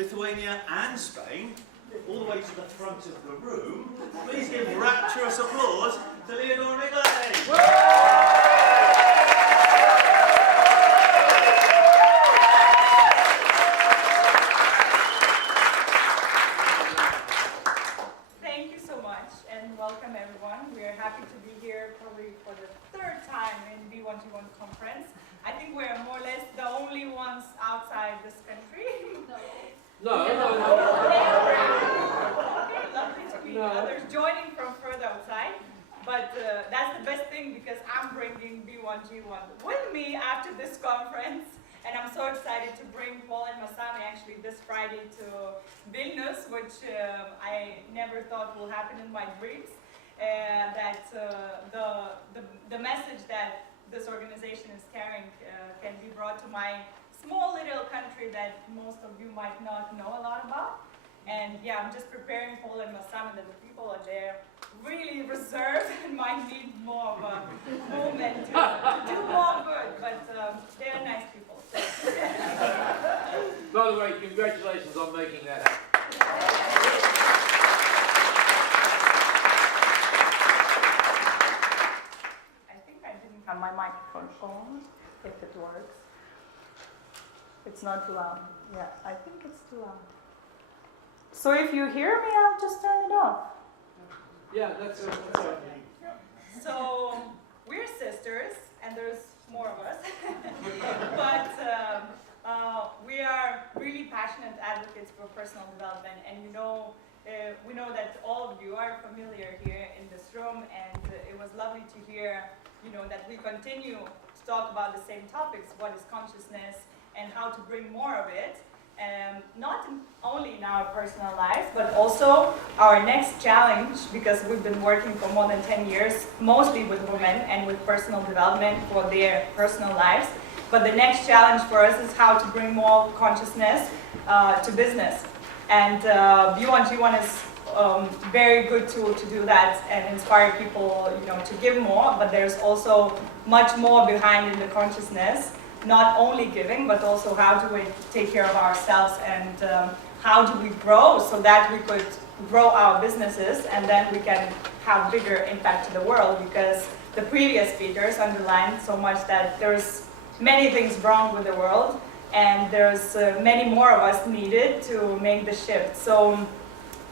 Lithuania and Spain, all the way to the front of the room. Please give rapturous applause to Leonora Be You. Thank you so much and welcome everyone. We are happy to be here probably for the third time in B1G1 conference. I think we're more or less the only ones outside this country. No. Okay, lovely to meet others joining from further outside. But that's the best thing because I'm bringing B1G1 with me after this conference. And I'm so excited to bring Paul and Masami actually this Friday to Vilnius, which I never thought will happen in my dreams. That the message that this organization is carrying can be brought to my small little country that most of you might not know a lot about. And yeah, I'm just preparing Paul and Masami that the people are there really reserved and might need more of a movement to do more good, but they're nice people. So. By the way, congratulations on making that happen. I think I didn't have my microphone on, if it works. It's not too loud. Yeah, I think it's too loud. So if you hear me, I'll just turn it off. Yeah, that's okay. So we're sisters, and there's more of us. But we are really passionate advocates for personal development, and we know that all of you are familiar here in this room, and it was lovely to hear, that we continue to talk about the same topics: what is consciousness, and how to bring more of it. Not only in our personal lives, but also our next challenge, because we've been working for more than 10 years, mostly with women and with personal development for their personal lives. But the next challenge for us is how to bring more consciousness to business. And B1G1 is very good tool to do that and inspire people, to give more. But there's also much more behind in the consciousness. Not only giving, but also how do we take care of ourselves and how do we grow so that we could grow our businesses and then we can have bigger impact to the world, because the previous speakers underlined so much that there's many things wrong with the world and there's many more of us needed to make the shift. So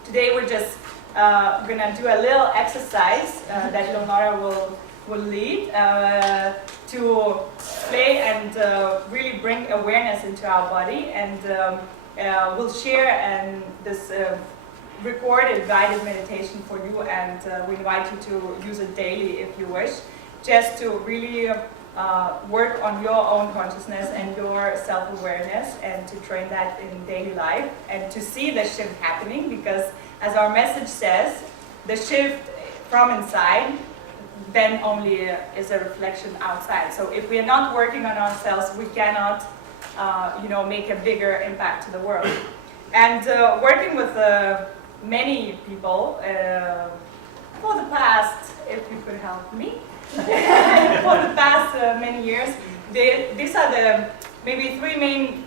today we're just gonna do a little exercise that Leonora will lead to play and really bring awareness into our body, and we'll share this recorded guided meditation for you, and we invite you to use it daily if you wish, just to really work on your own consciousness and your self-awareness, and to train that in daily life and to see the shift happening, because as our message says, the shift from inside then only is a reflection outside. So if we are not working on ourselves, we cannot, make a bigger impact to the world. And working with many people for the past, if you could help me, for the past many years, these are the maybe three main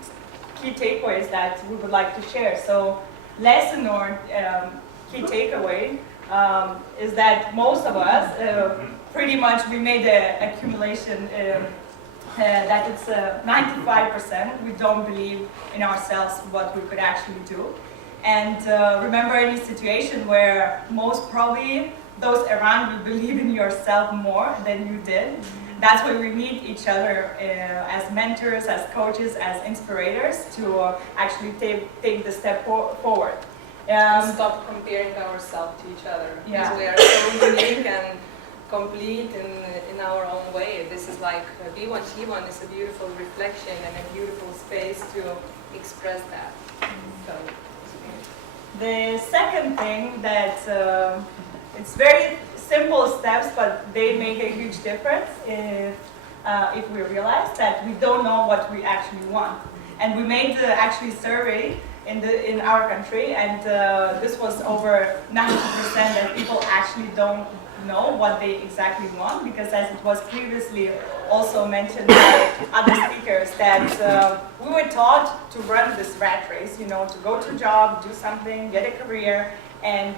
key takeaways that we would like to share. So lesson or key takeaway is that most of us, pretty much we made an accumulation that it's 95%. We don't believe in ourselves what we could actually do. And remember any situation where most probably those around you believe in yourself more than you did. That's why we meet each other as mentors, as coaches, as inspirators to actually take the step forward. Stop comparing ourselves to each other, because we are so unique and complete in our own way. This is like B1G1 is a beautiful reflection and a beautiful space to express that. So the second thing that it's very simple steps, but they make a huge difference if we realize that we don't know what we actually want. And we made the actually survey in our country, and this was over 90% that people actually don't know what they exactly want, because as it was previously also mentioned by other speakers, that we were taught to run this rat race, you know, to go to a job, do something, get a career, and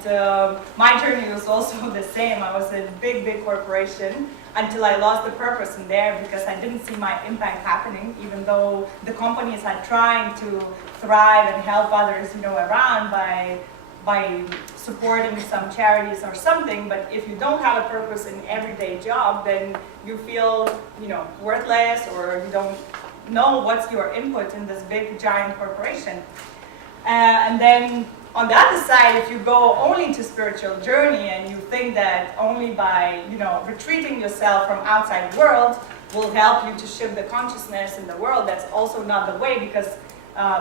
my journey was also the same. I was in a big, big corporation until I lost the purpose in there, because I didn't see my impact happening, even though the companies are trying to thrive and help others, you know, around by supporting some charities or something. But if you don't have a purpose in everyday job, then you feel, you know, worthless, or you don't know what's your input in this big giant corporation. And then on the other side, if you go only to spiritual journey and you think that only by, you know, retreating yourself from outside world will help you to shift the consciousness in the world, that's also not the way, because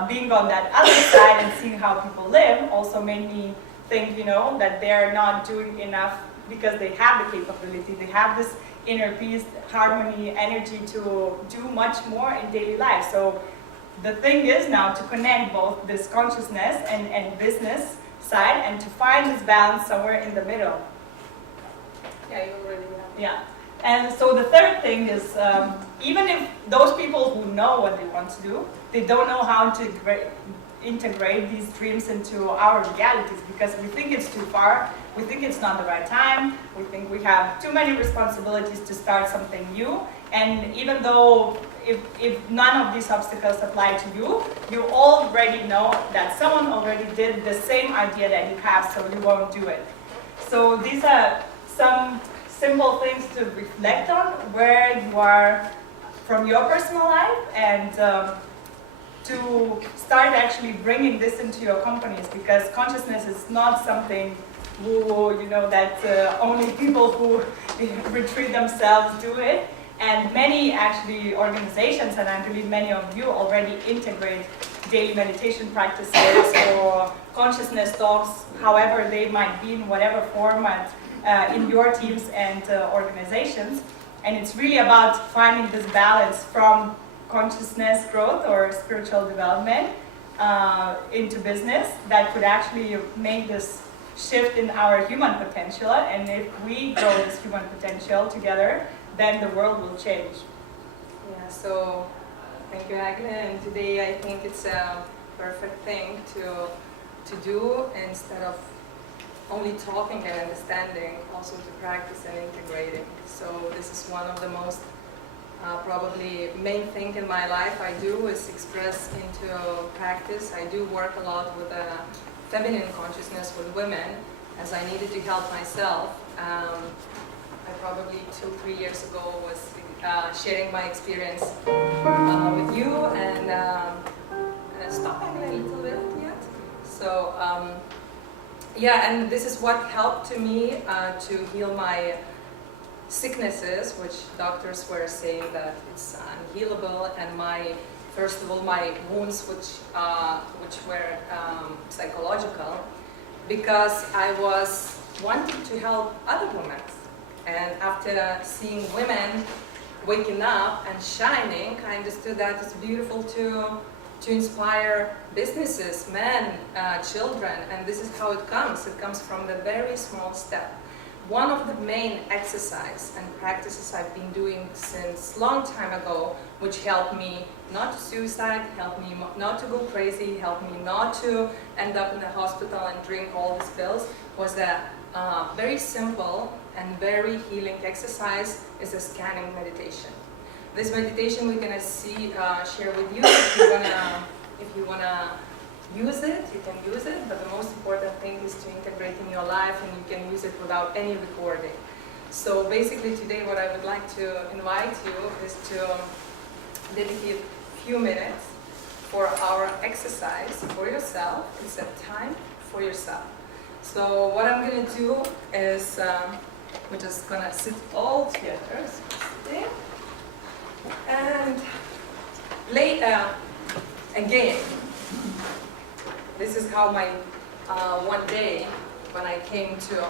being on that other side and seeing how people live also made me think, you know, that they're not doing enough because they have the capability, they have this inner peace, harmony, energy to do much more in daily life. So the thing is now to connect both this consciousness and business side, and to find this balance somewhere in the middle. Yeah, you already have. Yeah. And so the third thing is, even if those people who know what they want to do, they don't know how to integrate these dreams into our realities, because we think it's too far, we think it's not the right time, we think we have too many responsibilities to start something new. And even though if none of these obstacles apply to you, you already know that someone already did the same idea that you have, so you won't do it. So these are some simple things to reflect on, where you are from your personal life, and to start actually bringing this into your companies, because consciousness is not something who, you know, that only people who retreat themselves do it. And many actually organizations, and I believe many of you already integrate daily meditation practices or consciousness talks, however they might be, in whatever format, in your teams and organizations. And it's really about finding this balance from consciousness growth or spiritual development into business that could actually make this shift in our human potential. And if we grow this human potential together, then the world will change. Yeah, so thank you, Agne. And today I think it's a perfect thing to do, instead of only talking and understanding, also to practice and integrating. So this is one of the most probably main thing in my life I do, is express into practice. I do work a lot with feminine consciousness with women, as I needed to help myself. I probably 2-3 years ago was sharing my experience with you, and stopping a little bit yet. So yeah, and this is what helped to me to heal my sicknesses, which doctors were saying that it's unhealable, and first of all, my wounds, which were psychological, because I was wanting to help other women. And after seeing women waking up and shining, I understood that it's beautiful to inspire businesses, men, children, and this is how it comes. It comes from the very small step. One of the main exercise and practices I've been doing since long time ago, which helped me not to suicide, helped me not to go crazy, helped me not to end up in the hospital and drink all these pills, was a very simple and very healing exercise, is a scanning meditation. This meditation we're gonna share with you. If you wanna use it, you can use it, but the most important thing is to integrate in your life, and you can use it without any recording. So basically today what I would like to invite you is to dedicate a few minutes for our exercise for yourself. It's a time for yourself. So what I'm gonna do is we're just gonna sit all together, so sitting, and lay again. This is how my one day when I came to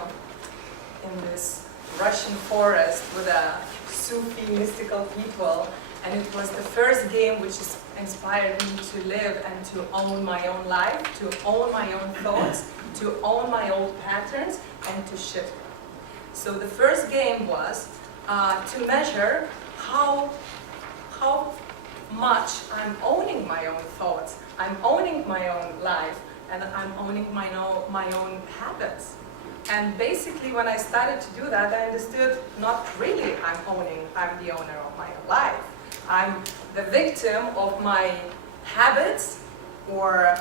in this Russian forest with a Sufi mystical people, and it was the first game which inspired me to live and to own my own life, to own my own thoughts, to own my old patterns, and to shift. So the first game was to measure how much I'm owning my own thoughts, I'm owning my own life, and I'm owning my own habits. And basically when I started to do that, I understood not really I'm the owner of my own life. I'm the victim of my habits or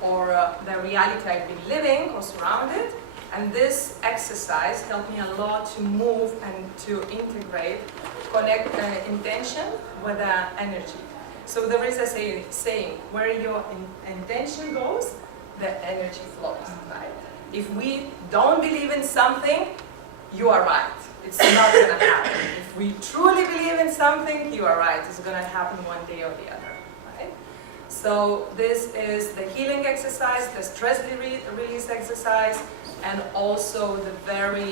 the reality I've been living or surrounded. And this exercise helped me a lot to move and to integrate, connect intention with energy. So there is a saying, where your intention goes, the energy flows, right? If we don't believe in something, you are right. It's not going to happen. If we truly believe in something, you are right. It's going to happen one day or the other, right? So this is the healing exercise, the stress release exercise, and also the very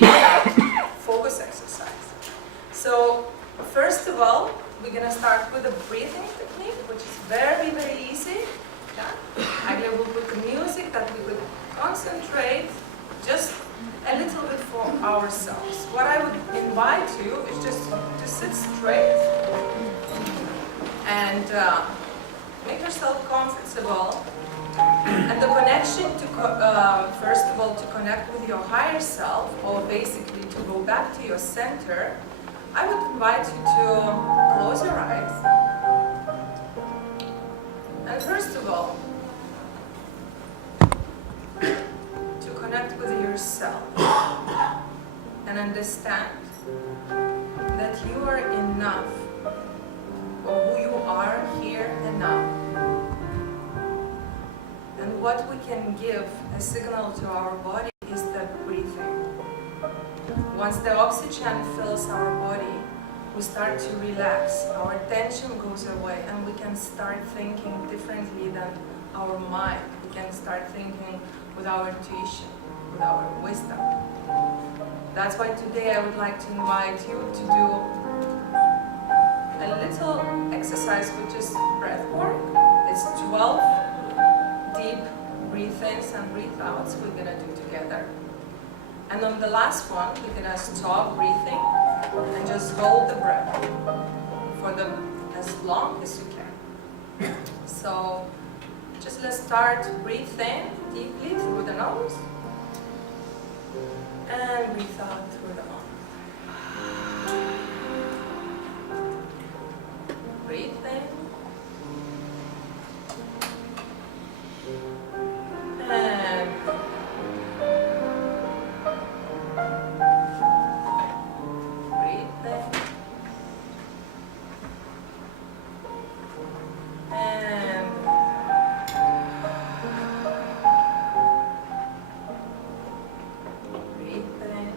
focus exercise. So first of all, we're going to start with a breathing technique, which is very, very easy. Yeah? I will put the music that we could concentrate just a little bit for ourselves. What I would invite you is just to sit straight and make yourself comfortable. And the connection to, first of all, to connect with your higher self, or basically to go back to your center, I would invite you to close your eyes. And first of all, to connect with yourself and understand that you are enough for who you are here and now. And what we can give a signal to our body is the breathing. Once the oxygen fills our body, we start to relax, our tension goes away, and we can start thinking differently than our mind. We can start thinking with our intuition, with our wisdom. That's why today I would like to invite you to do a little exercise which is breath work. It's 12 deep breath-ins and breath-outs we're going to do together. And on the last one, we're going to stop breathing and just hold the breath for as long as you can. So just let's start. Breathe in deeply through the nose and breathe out through the mouth. Breathe in. And breathe in. And breathe in.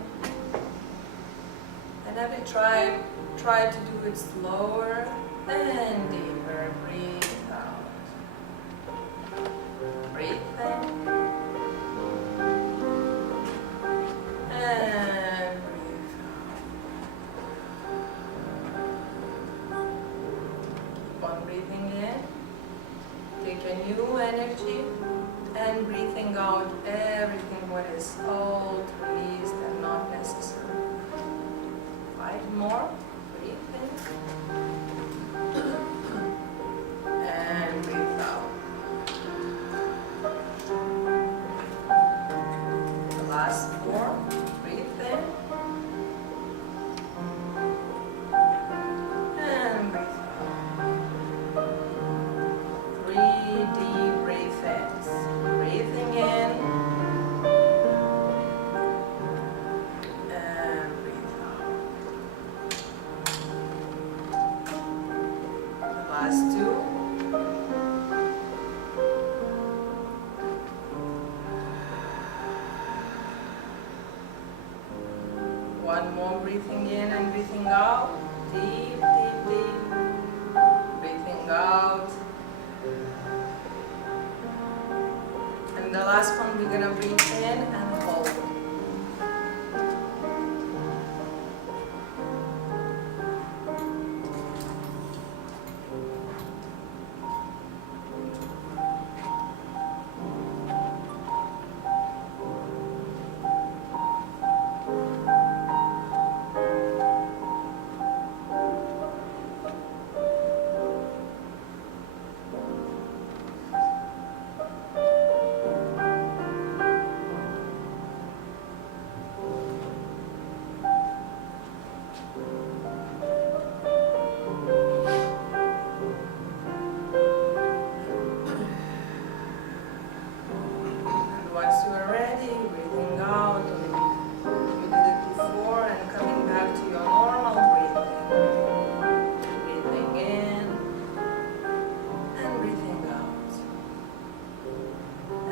And I will try to do it slower and deeper. Breathe out. Breathe in. And breathe out. Keep on breathing in. Take a new energy and breathing out everything what is old, released, and not necessary. 5 more. Breathe in. And breathe out. The last 4. Breathe in. And breathe out. 3 deep breath-ins. Breathing in. And breathe out. The last 2. One more, breathing in and breathing out. Deep, deep, deep. Breathing out. And the last one, we're gonna breathe in and hold.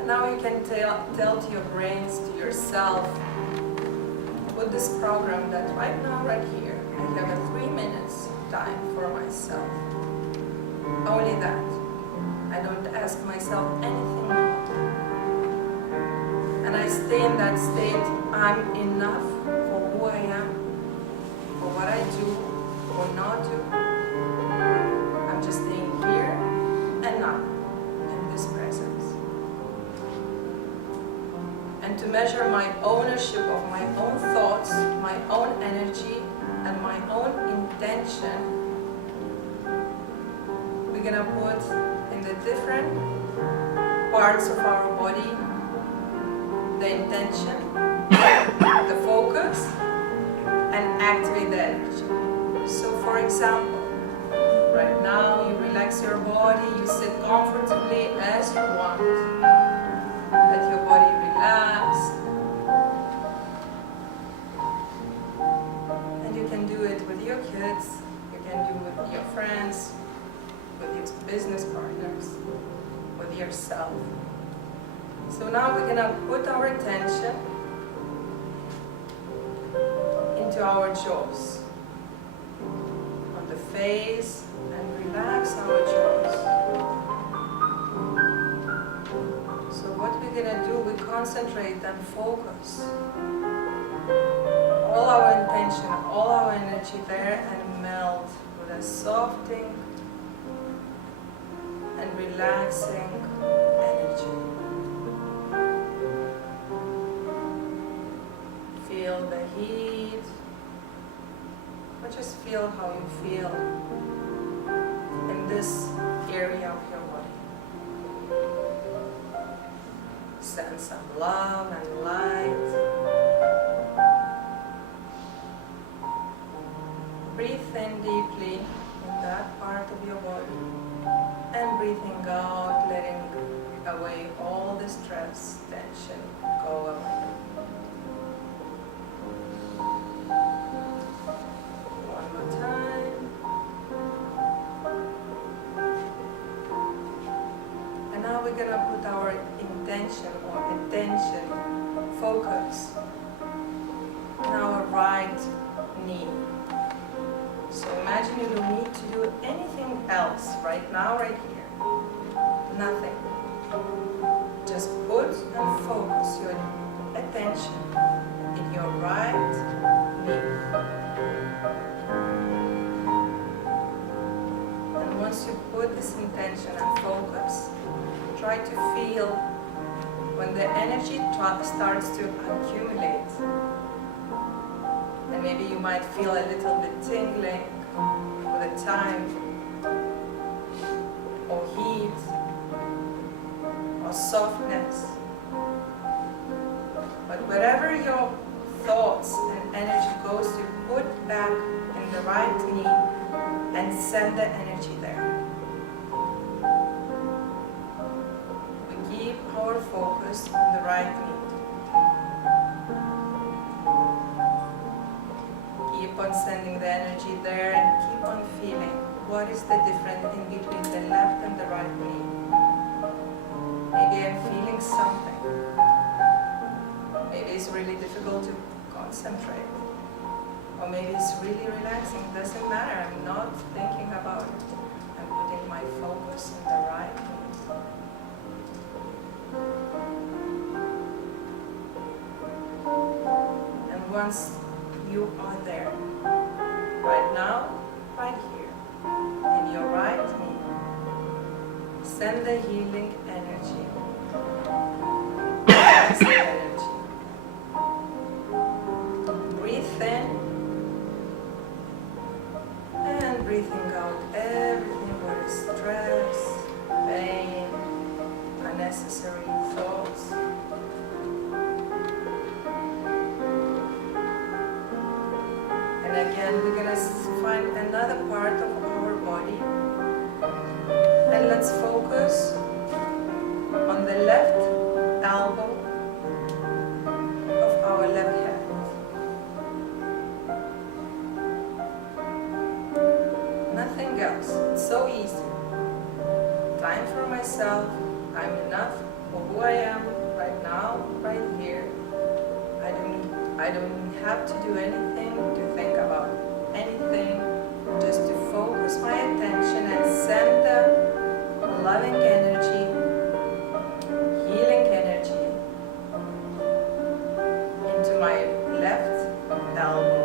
And now you can tell to your brains, to yourself, put this program that right now, right here, I have a 3 minutes time for myself. Only that. I don't ask myself anything more. And I stay in that state, I'm enough for who I am, for what I do or not do. I'm just staying here and now, in this presence. And to measure my ownership of my own thoughts, my own energy, and my own intention, we're gonna put in the different parts of our body the intention, the focus, and activate the energy. So for example, right now you relax your body, you sit comfortably as you want. Let your body relax. And you can do it with your kids, you can do it with your friends, with your business partners, with yourself. So now we're gonna put our attention into our jaws, on the face, and relax our jaws. So what we're gonna do, we concentrate and focus all our intention, all our energy there, and melt with a softening and relaxing energy. Feel the heat, or just feel how you feel in this area of your body. Send some love and light. Breathe in deeply in that part of your body, and breathing out, letting away all the stress, tension, go away. One more time. And now we're gonna put our intention or attention, focus on our right knee. So imagine you don't need to do anything else right now, right here. Nothing. Just put and focus your attention in your right knee. And once you put this intention and focus, try to feel when the energy starts to accumulate. And maybe you might feel a little bit tingling with the time, or heat, or softness. But wherever your thoughts and energy goes, you put back in the right knee and send the energy there. We keep our focus on the right knee. Keep on sending the energy there and keep on feeling what is the difference in between the left and the right knee. Maybe I'm feeling something. Maybe it's really difficult to concentrate. Or maybe it's really relaxing. It doesn't matter. I'm not thinking about it. I'm putting my focus in the right knee. And once you are there, right now, right here, in your right knee, send the healing energy, relaxing energy. Breathe in and breathing out everything what is stress, pain, unnecessary thoughts. And again, we're going to find another part of our body. And let's focus on the left elbow of our left hand. Nothing else. It's so easy. Time for myself. I'm enough for who I am, I don't have to do anything, to think about anything, just to focus my attention and send the loving energy, healing energy into my left elbow.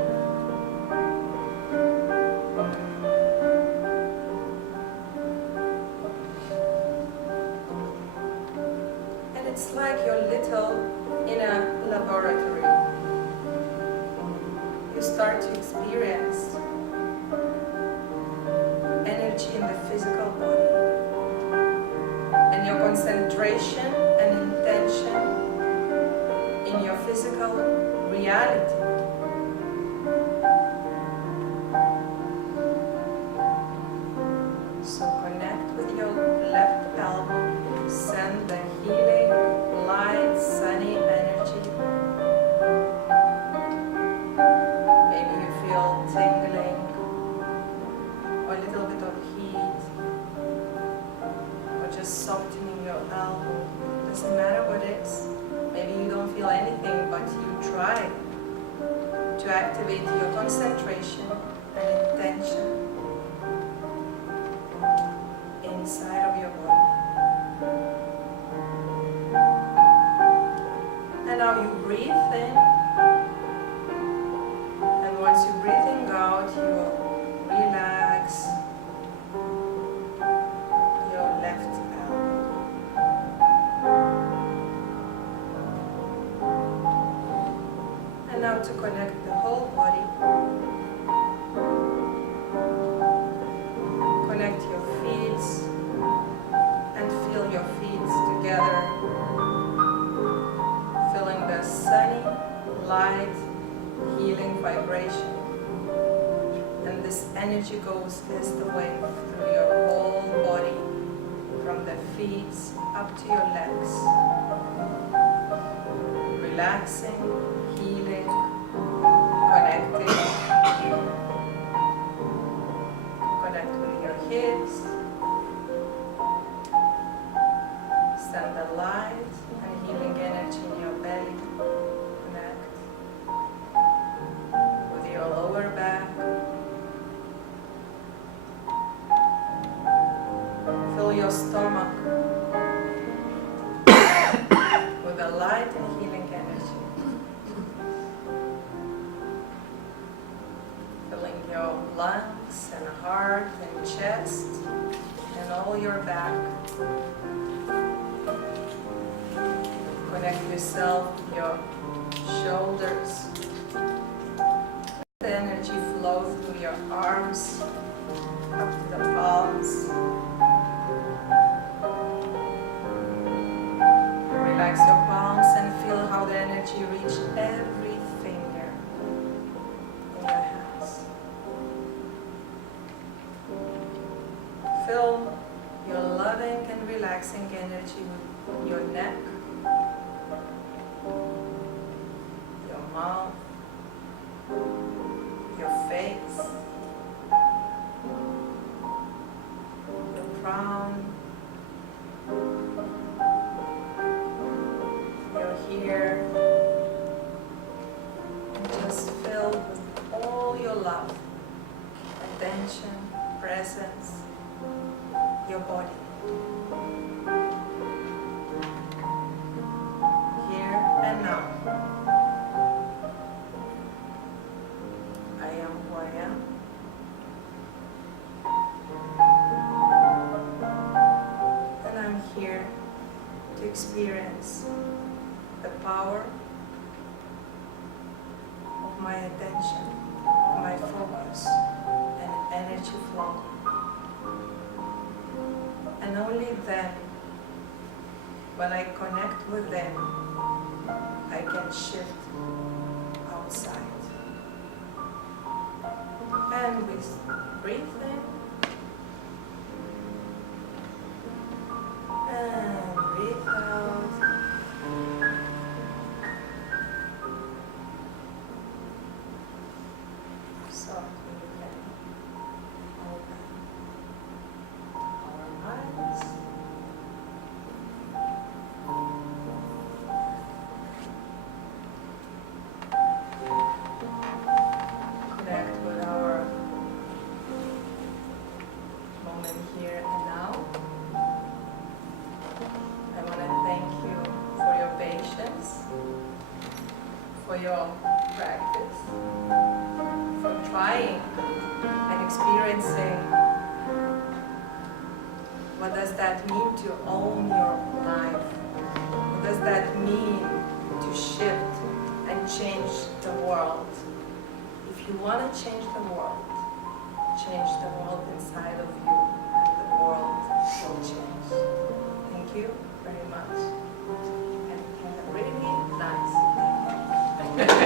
And it's like you're little in a laboratory. You start to experience energy in the physical body, and your concentration and intention in your physical reality. So connect with your left elbow, send the healing, light, sunny energy. Maybe you feel tingling, or a little bit of heat, or just softening your elbow. Doesn't matter what it is. Maybe you don't feel anything, but you try to activate your concentration and intention inside of your body. And now you breathe in, and once you're breathing out, you will relax your left elbow. And now to connect the whole body, connect your feet and feel your feet together, feeling the sunny, light, healing vibration. And this energy goes this the way through your whole body, from the feet up to your legs, relaxing, healing, connecting. Connect with your hips. Send the light and healing energy in your belly. Connect with your lower back. Fill your stomach with the light and healing energy. Filling your lungs and heart and chest and all your back. Connect yourself with your shoulders. The energy flows through your arms up to the palms. Relax your palms and feel how the energy reaches every finger in your hands. Fill your loving and relaxing energy with your neck, your mouth, your face, your crown, your hair, and just fill with all your love, attention, presence, your body. Here and now. I am who I am. And I'm here to experience the power of my attention, of my focus, and energy flow. And only then, when I connect with them, I can shift outside. And we breathe in and breathe out. Softly we can open our eyes. for your practice, for trying and experiencing what does that mean to own your life? What does that mean to shift and change the world? If you want to change the world inside of you, and the world will change. Thank you very much. And have a really nice day.